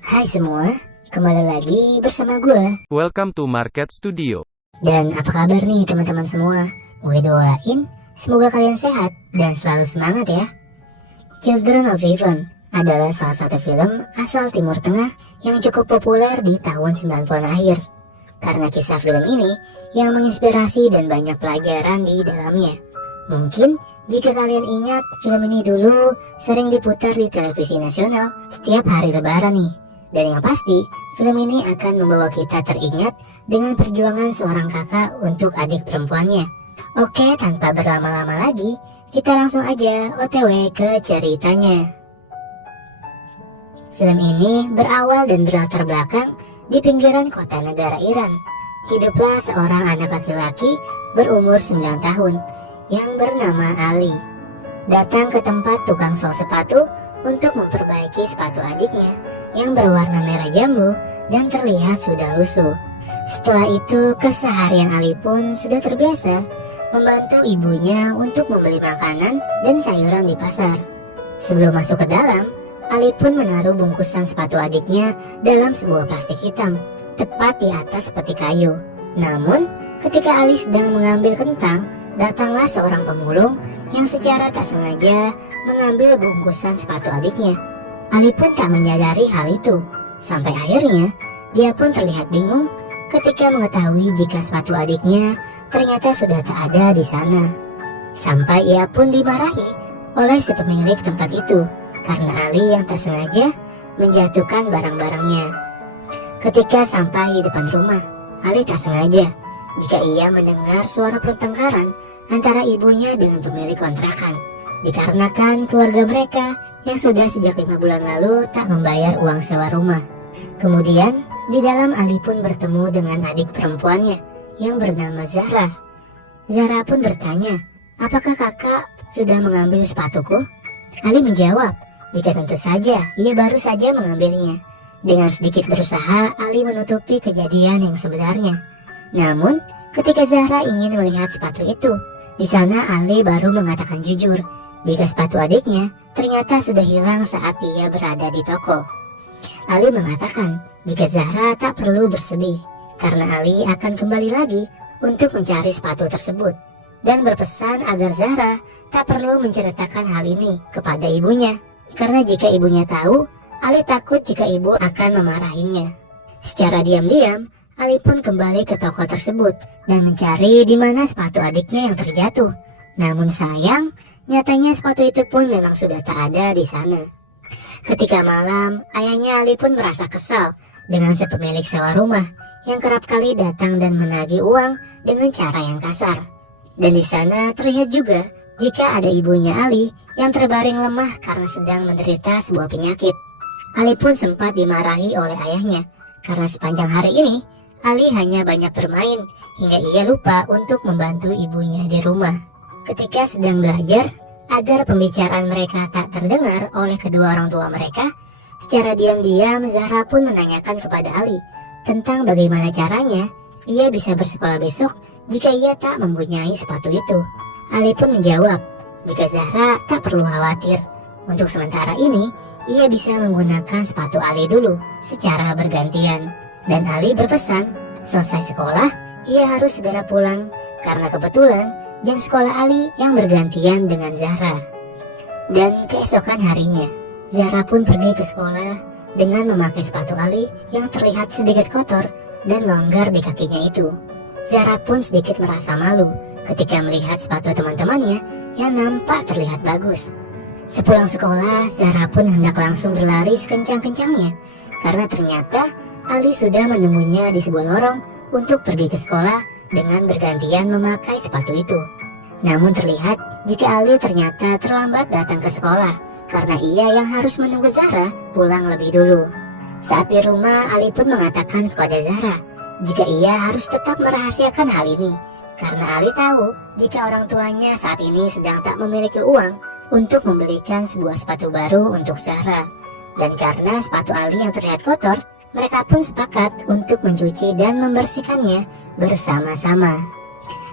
Hai semua, kembali lagi bersama gue. Welcome to Market Studio. Dan apa kabar nih teman-teman semua? Gue doain semoga kalian sehat dan selalu semangat ya. Children of Heaven adalah salah satu film asal Timur Tengah yang cukup populer di tahun 90-an akhir. Karena kisah film ini yang menginspirasi dan banyak pelajaran di dalamnya. Mungkin jika kalian ingat, film ini dulu sering diputar di televisi nasional setiap hari lebaran nih. Dan yang pasti, film ini akan membawa kita teringat dengan perjuangan seorang kakak untuk adik perempuannya. Oke, tanpa berlama-lama lagi, kita langsung aja OTW ke ceritanya. Film ini berawal dan berlatar belakang di pinggiran kota negara Iran. Hiduplah seorang anak laki-laki berumur 9 tahun yang bernama Ali. Datang ke tempat tukang sol sepatu untuk memperbaiki sepatu adiknya yang berwarna merah jambu dan terlihat sudah lusuh. Setelah itu, keseharian Ali pun sudah terbiasa membantu ibunya untuk membeli makanan dan sayuran di pasar. Sebelum masuk ke dalam, Ali pun menaruh bungkusan sepatu adiknya dalam sebuah plastik hitam, tepat di atas peti kayu. Namun, ketika Ali sedang mengambil kentang, datanglah seorang pemulung yang secara tak sengaja mengambil bungkusan sepatu adiknya. Ali pun tak menyadari hal itu, sampai akhirnya dia pun terlihat bingung ketika mengetahui jika sepatu adiknya ternyata sudah tak ada di sana. Sampai ia pun dimarahi oleh si pemilik tempat itu karena Ali yang tak sengaja menjatuhkan barang-barangnya. Ketika sampai di depan rumah, Ali tak sengaja jika ia mendengar suara pertengkaran antara ibunya dengan pemilik kontrakan, dikarenakan keluarga mereka yang sudah sejak 5 bulan lalu tak membayar uang sewa rumah. Kemudian, di dalam Ali pun bertemu dengan adik perempuannya yang bernama Zahra. Zahra pun bertanya, apakah kakak sudah mengambil sepatuku? Ali menjawab, jika tentu saja, ia baru saja mengambilnya. Dengan sedikit berusaha, Ali menutupi kejadian yang sebenarnya. Namun, ketika Zahra ingin melihat sepatu itu, di sana Ali baru mengatakan jujur jika sepatu adiknya ternyata sudah hilang saat ia berada di toko. Ali mengatakan jika Zahra tak perlu bersedih karena Ali akan kembali lagi untuk mencari sepatu tersebut, dan berpesan agar Zahra tak perlu menceritakan hal ini kepada ibunya karena jika ibunya tahu, Ali takut jika ibu akan memarahinya. Secara diam-diam, Ali pun kembali ke toko tersebut dan mencari di mana sepatu adiknya yang terjatuh. Namun sayang, nyatanya sepatu itu pun memang sudah tak ada di sana. Ketika malam, ayahnya Ali pun merasa kesal dengan si pemilik sewa rumah yang kerap kali datang dan menagih uang dengan cara yang kasar. Dan di sana terlihat juga jika ada ibunya Ali yang terbaring lemah karena sedang menderita sebuah penyakit. Ali pun sempat dimarahi oleh ayahnya karena sepanjang hari ini Ali hanya banyak bermain hingga ia lupa untuk membantu ibunya di rumah. Ketika sedang belajar, agar pembicaraan mereka tak terdengar oleh kedua orang tua mereka, secara diam-diam Zahra pun menanyakan kepada Ali tentang bagaimana caranya ia bisa bersekolah besok jika ia tak mempunyai sepatu itu. Ali pun menjawab, jika Zahra tak perlu khawatir, untuk sementara ini ia bisa menggunakan sepatu Ali dulu secara bergantian. Dan Ali berpesan, selesai sekolah, ia harus segera pulang karena kebetulan jam sekolah Ali yang bergantian dengan Zahra. Dan keesokan harinya, Zahra pun pergi ke sekolah dengan memakai sepatu Ali yang terlihat sedikit kotor dan longgar di kakinya itu. Zahra pun sedikit merasa malu ketika melihat sepatu teman-temannya yang nampak terlihat bagus. Sepulang sekolah, Zahra pun hendak langsung berlari sekencang-kencangnya karena ternyata Ali sudah menunggunya di sebuah lorong untuk pergi ke sekolah dengan bergantian memakai sepatu itu. Namun terlihat jika Ali ternyata terlambat datang ke sekolah karena ia yang harus menunggu Zahra pulang lebih dulu. Saat di rumah, Ali pun mengatakan kepada Zahra jika ia harus tetap merahasiakan hal ini karena Ali tahu jika orang tuanya saat ini sedang tak memiliki uang untuk membelikan sebuah sepatu baru untuk Zahra. Dan karena sepatu Ali yang terlihat kotor, mereka pun sepakat untuk mencuci dan membersihkannya bersama-sama.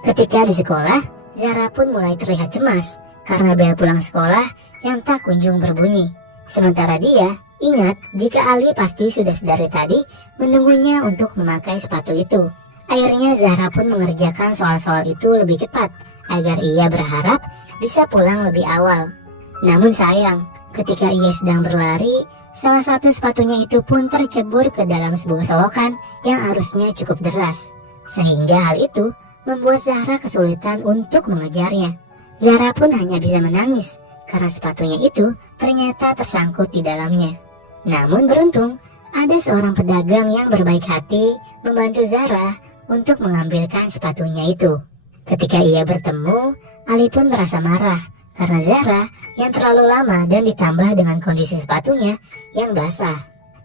Ketika di sekolah, Zahra pun mulai terlihat cemas karena bel pulang sekolah yang tak kunjung berbunyi. Sementara dia Ingat, jika Ali pasti sudah sedari tadi menunggunya untuk memakai sepatu itu. Akhirnya Zahra pun mengerjakan soal-soal itu lebih cepat, agar ia berharap bisa pulang lebih awal. Namun sayang, ketika ia sedang berlari, salah satu sepatunya itu pun tercebur ke dalam sebuah selokan yang arusnya cukup deras. Sehingga hal itu membuat Zahra kesulitan untuk mengejarnya. Zahra pun hanya bisa menangis, karena sepatunya itu ternyata tersangkut di dalamnya. Namun beruntung, ada seorang pedagang yang berbaik hati membantu Zahra untuk mengambilkan sepatunya itu. Ketika ia bertemu, Ali pun merasa marah karena Zahra yang terlalu lama dan ditambah dengan kondisi sepatunya yang basah.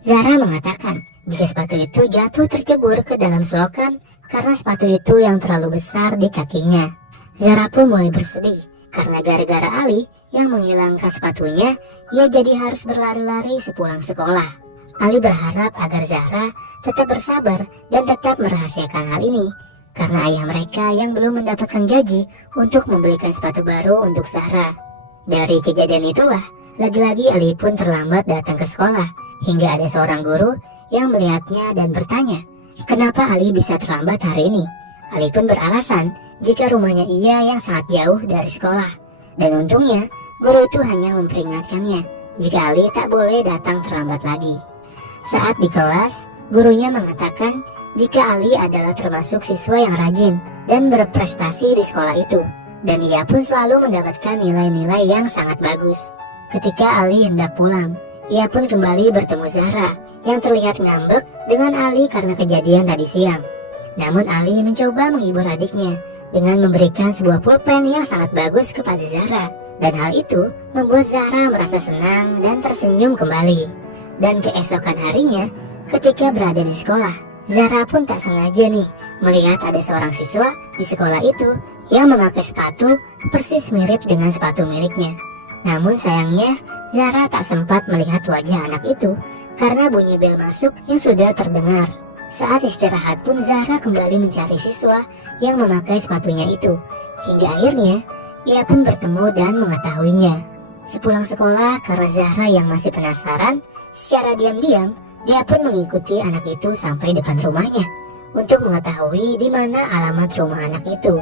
Zahra mengatakan jika sepatu itu jatuh tercebur ke dalam selokan karena sepatu itu yang terlalu besar di kakinya. Zahra pun mulai bersedih karena gara-gara Ali yang menghilangkan sepatunya, ia jadi harus berlari-lari sepulang sekolah. Ali berharap agar Zahra tetap bersabar dan tetap merahasiakan hal ini, karena ayah mereka yang belum mendapatkan gaji untuk membelikan sepatu baru untuk Zahra. Dari kejadian itulah, lagi-lagi Ali pun terlambat datang ke sekolah, hingga ada seorang guru yang melihatnya dan bertanya, kenapa Ali bisa terlambat hari ini? Ali pun beralasan jika rumahnya ia yang sangat jauh dari sekolah. Dan untungnya, guru itu hanya memperingatkannya jika Ali tak boleh datang terlambat lagi. Saat di kelas, gurunya mengatakan jika Ali adalah termasuk siswa yang rajin dan berprestasi di sekolah itu, dan ia pun selalu mendapatkan nilai-nilai yang sangat bagus. Ketika Ali hendak pulang, ia pun kembali bertemu Zahra yang terlihat ngambek dengan Ali karena kejadian tadi siang. Namun Ali mencoba menghibur adiknya dengan memberikan sebuah pulpen yang sangat bagus kepada Zahra, dan hal itu membuat Zahra merasa senang dan tersenyum kembali. Dan keesokan harinya, ketika berada di sekolah, Zahra pun tak sengaja nih melihat ada seorang siswa di sekolah itu yang memakai sepatu persis mirip dengan sepatu miliknya. Namun sayangnya, Zahra tak sempat melihat wajah anak itu karena bunyi bel masuk yang sudah terdengar. Saat istirahat pun Zahra kembali mencari siswa yang memakai sepatunya itu. Hingga akhirnya ia pun bertemu dan mengetahuinya. Sepulang sekolah, karena Zahra yang masih penasaran, secara diam-diam dia pun mengikuti anak itu sampai depan rumahnya untuk mengetahui di mana alamat rumah anak itu.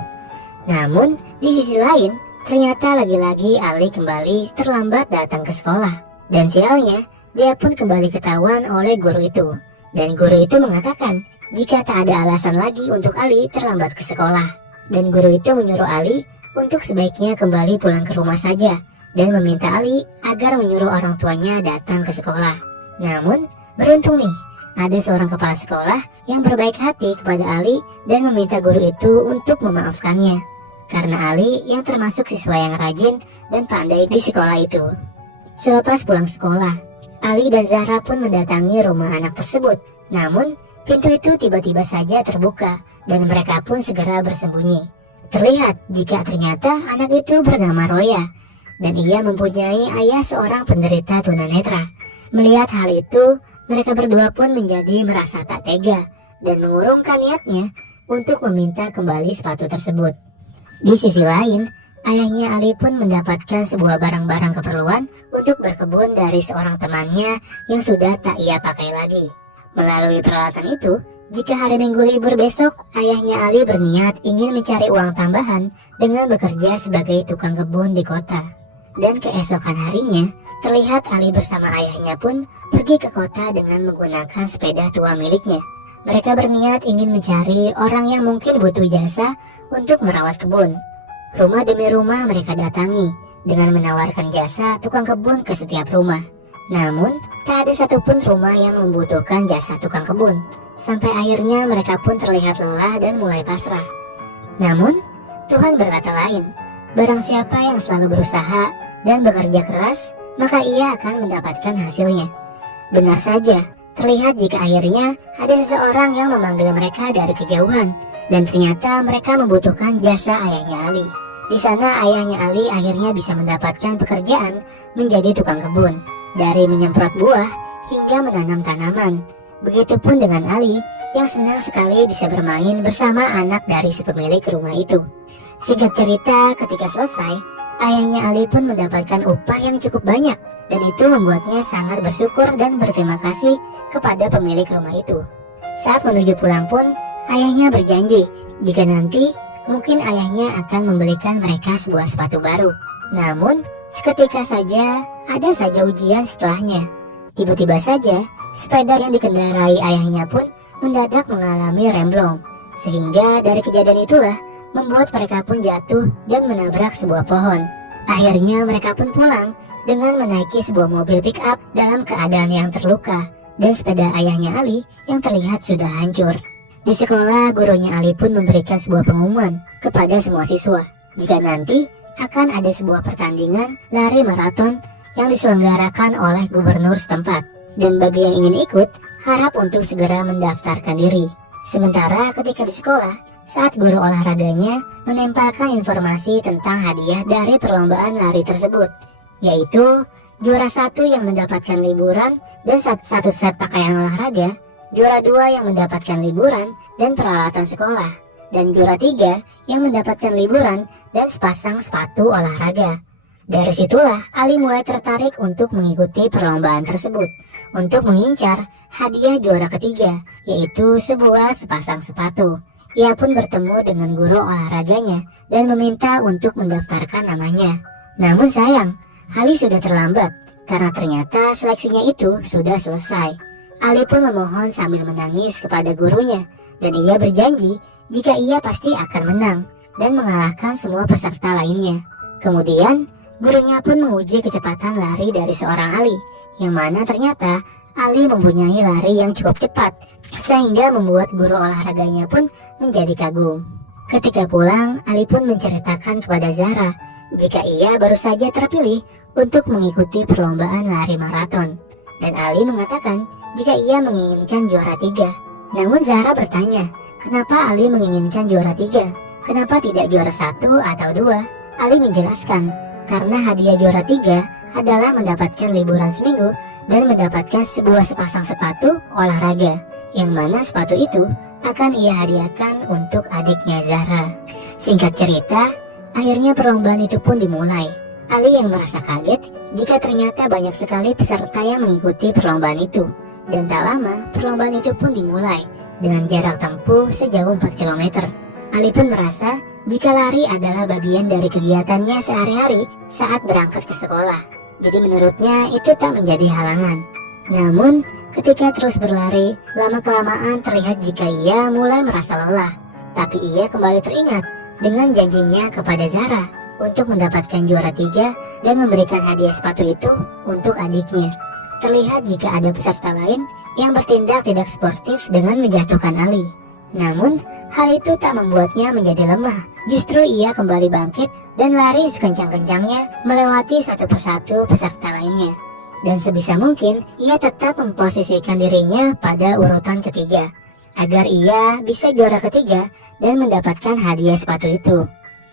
Namun di sisi lain, ternyata lagi-lagi Ali kembali terlambat datang ke sekolah. Dan sialnya, dia pun kembali ketahuan oleh guru itu. Dan guru itu mengatakan jika tak ada alasan lagi untuk Ali terlambat ke sekolah. Dan guru itu menyuruh Ali untuk sebaiknya kembali pulang ke rumah saja dan meminta Ali agar menyuruh orang tuanya datang ke sekolah. Namun beruntung nih, ada seorang kepala sekolah yang berbaik hati kepada Ali dan meminta guru itu untuk memaafkannya, karena Ali yang termasuk siswa yang rajin dan pandai di sekolah itu. Selepas pulang sekolah, Ali dan Zahra pun mendatangi rumah anak tersebut. Namun, pintu itu tiba-tiba saja terbuka dan mereka pun segera bersembunyi. Terlihat jika ternyata anak itu bernama Roya dan ia mempunyai ayah seorang penderita tunanetra. Melihat hal itu, mereka berdua pun menjadi merasa tak tega dan mengurungkan niatnya untuk meminta kembali sepatu tersebut. Di sisi lain, ayahnya Ali pun mendapatkan sebuah barang-barang keperluan untuk berkebun dari seorang temannya yang sudah tak ia pakai lagi. Melalui peralatan itu, jika hari Minggu libur besok, ayahnya Ali berniat ingin mencari uang tambahan dengan bekerja sebagai tukang kebun di kota. Dan keesokan harinya, terlihat Ali bersama ayahnya pun pergi ke kota dengan menggunakan sepeda tua miliknya. Mereka berniat ingin mencari orang yang mungkin butuh jasa untuk merawat kebun. Rumah demi rumah mereka datangi dengan menawarkan jasa tukang kebun ke setiap rumah. Namun, tak ada satupun rumah yang membutuhkan jasa tukang kebun. Sampai akhirnya mereka pun terlihat lelah dan mulai pasrah. Namun, Tuhan berkata lain. Barang siapa yang selalu berusaha dan bekerja keras, maka ia akan mendapatkan hasilnya. Benar saja, terlihat jika akhirnya ada seseorang yang memanggil mereka dari kejauhan. Dan ternyata mereka membutuhkan jasa ayahnya Ali. Di sana ayahnya Ali akhirnya bisa mendapatkan pekerjaan menjadi tukang kebun. Dari menyemprot buah hingga menanam tanaman. Begitupun dengan Ali yang senang sekali bisa bermain bersama anak dari si pemilik rumah itu. Singkat cerita, ketika selesai, ayahnya Ali pun mendapatkan upah yang cukup banyak dan itu membuatnya sangat bersyukur dan berterima kasih kepada pemilik rumah itu. Saat menuju pulang pun, ayahnya berjanji jika nanti mungkin ayahnya akan membelikan mereka sebuah sepatu baru. Namun, seketika saja ada saja ujian setelahnya. Tiba-tiba saja, sepeda yang dikendarai ayahnya pun mendadak mengalami remblong. Sehingga dari kejadian itulah membuat mereka pun jatuh dan menabrak sebuah pohon. Akhirnya mereka pun pulang dengan menaiki sebuah mobil pick-up dalam keadaan yang terluka, dan sepeda ayahnya Ali yang terlihat sudah hancur. Di sekolah, gurunya Ali pun memberikan sebuah pengumuman kepada semua siswa jika nanti akan ada sebuah pertandingan lari maraton yang diselenggarakan oleh gubernur setempat, dan bagi yang ingin ikut harap untuk segera mendaftarkan diri. Sementara ketika di sekolah, saat guru olahraganya menempelkan informasi tentang hadiah dari perlombaan lari tersebut, yaitu juara 1 yang mendapatkan liburan dan satu set pakaian olahraga, juara 2 yang mendapatkan liburan dan peralatan sekolah, dan juara 3 yang mendapatkan liburan dan sepasang sepatu olahraga. Dari situlah Ali mulai tertarik untuk mengikuti perlombaan tersebut untuk mengincar hadiah juara ketiga, yaitu sebuah sepasang sepatu. Ia pun bertemu dengan guru olahraganya dan meminta untuk mendaftarkan namanya. Namun sayang, Ali sudah terlambat karena ternyata seleksinya itu sudah selesai. Ali pun memohon sambil menangis kepada gurunya, dan ia berjanji jika ia pasti akan menang dan mengalahkan semua peserta lainnya. Kemudian, gurunya pun menguji kecepatan lari dari seorang Ali, yang mana ternyata Ali mempunyai lari yang cukup cepat, sehingga membuat guru olahraganya pun menjadi kagum. Ketika pulang, Ali pun menceritakan kepada Zahra jika ia baru saja terpilih untuk mengikuti perlombaan lari maraton, dan Ali mengatakan jika ia menginginkan juara 3. Namun Zahra bertanya, kenapa Ali menginginkan juara 3? Kenapa tidak juara 1 atau 2? Ali menjelaskan, karena hadiah juara 3 adalah mendapatkan liburan seminggu dan mendapatkan sebuah sepasang sepatu olahraga, yang mana sepatu itu akan ia hadiahkan untuk adiknya Zahra. Singkat cerita, akhirnya perlombaan itu pun dimulai. Ali yang merasa kaget jika ternyata banyak sekali peserta yang mengikuti perlombaan itu. Dan tak lama, perlombaan itu pun dimulai dengan jarak tempuh sejauh 4 km. Ali pun merasa jika lari adalah bagian dari kegiatannya sehari-hari saat berangkat ke sekolah. Jadi menurutnya itu tak menjadi halangan. Namun, ketika terus berlari, lama-kelamaan terlihat jika ia mulai merasa lelah. Tapi ia kembali teringat dengan janjinya kepada Zahra untuk mendapatkan juara 3 dan memberikan hadiah sepatu itu untuk adiknya. Terlihat jika ada peserta lain yang bertindak tidak sportif dengan menjatuhkan Ali. Namun, hal itu tak membuatnya menjadi lemah. Justru ia kembali bangkit dan lari sekencang-kencangnya melewati satu persatu peserta lainnya. Dan sebisa mungkin, ia tetap memposisikan dirinya pada urutan ketiga, agar ia bisa juara ketiga dan mendapatkan hadiah sepatu itu.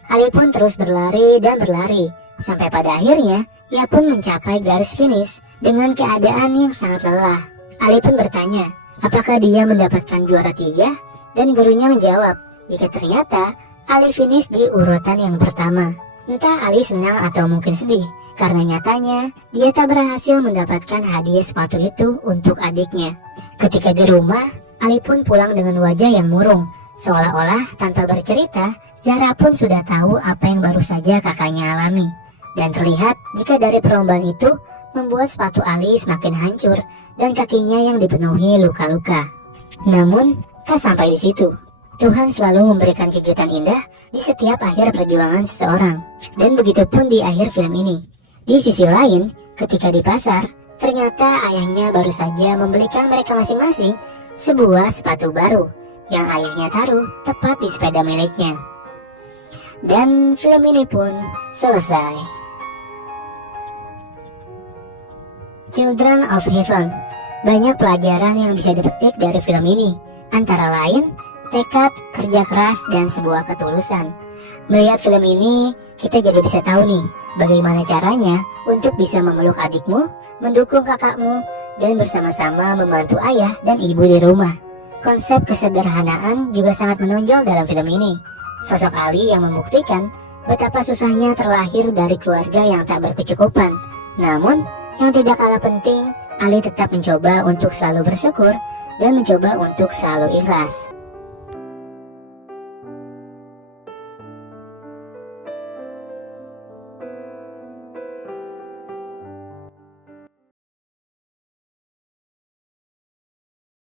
Ali pun terus berlari dan berlari, sampai pada akhirnya, ia pun mencapai garis finish dengan keadaan yang sangat lelah. Ali pun bertanya, apakah dia mendapatkan juara 3? Dan gurunya menjawab, jika ternyata Ali finish di urutan yang pertama. Entah Ali senang atau mungkin sedih, karena nyatanya dia tak berhasil mendapatkan hadiah sepatu itu untuk adiknya. Ketika di rumah, Ali pun pulang dengan wajah yang murung. Seolah-olah tanpa bercerita, Zahra pun sudah tahu apa yang baru saja kakaknya alami. Dan terlihat jika dari perlombaan itu membuat sepatu Ali semakin hancur dan kakinya yang dipenuhi luka-luka. Namun, tak sampai di situ. Tuhan selalu memberikan kejutan indah di setiap akhir perjuangan seseorang, dan begitu pun di akhir film ini. Di sisi lain, ketika di pasar, ternyata ayahnya baru saja membelikan mereka masing-masing sebuah sepatu baru yang ayahnya taruh tepat di sepeda miliknya. Dan film ini pun selesai. Children of Heaven. Banyak pelajaran yang bisa dipetik dari film ini. Antara lain, tekad, kerja keras, dan sebuah ketulusan. Melihat film ini, kita jadi bisa tahu nih, bagaimana caranya untuk bisa memeluk adikmu, mendukung kakakmu, dan bersama-sama membantu ayah dan ibu di rumah. Konsep kesederhanaan juga sangat menonjol dalam film ini. Sosok Ali yang membuktikan betapa susahnya terlahir dari keluarga yang tak berkecukupan. Namun, Yang tidak kalah penting, Ali tetap mencoba untuk selalu bersyukur dan mencoba untuk selalu ikhlas.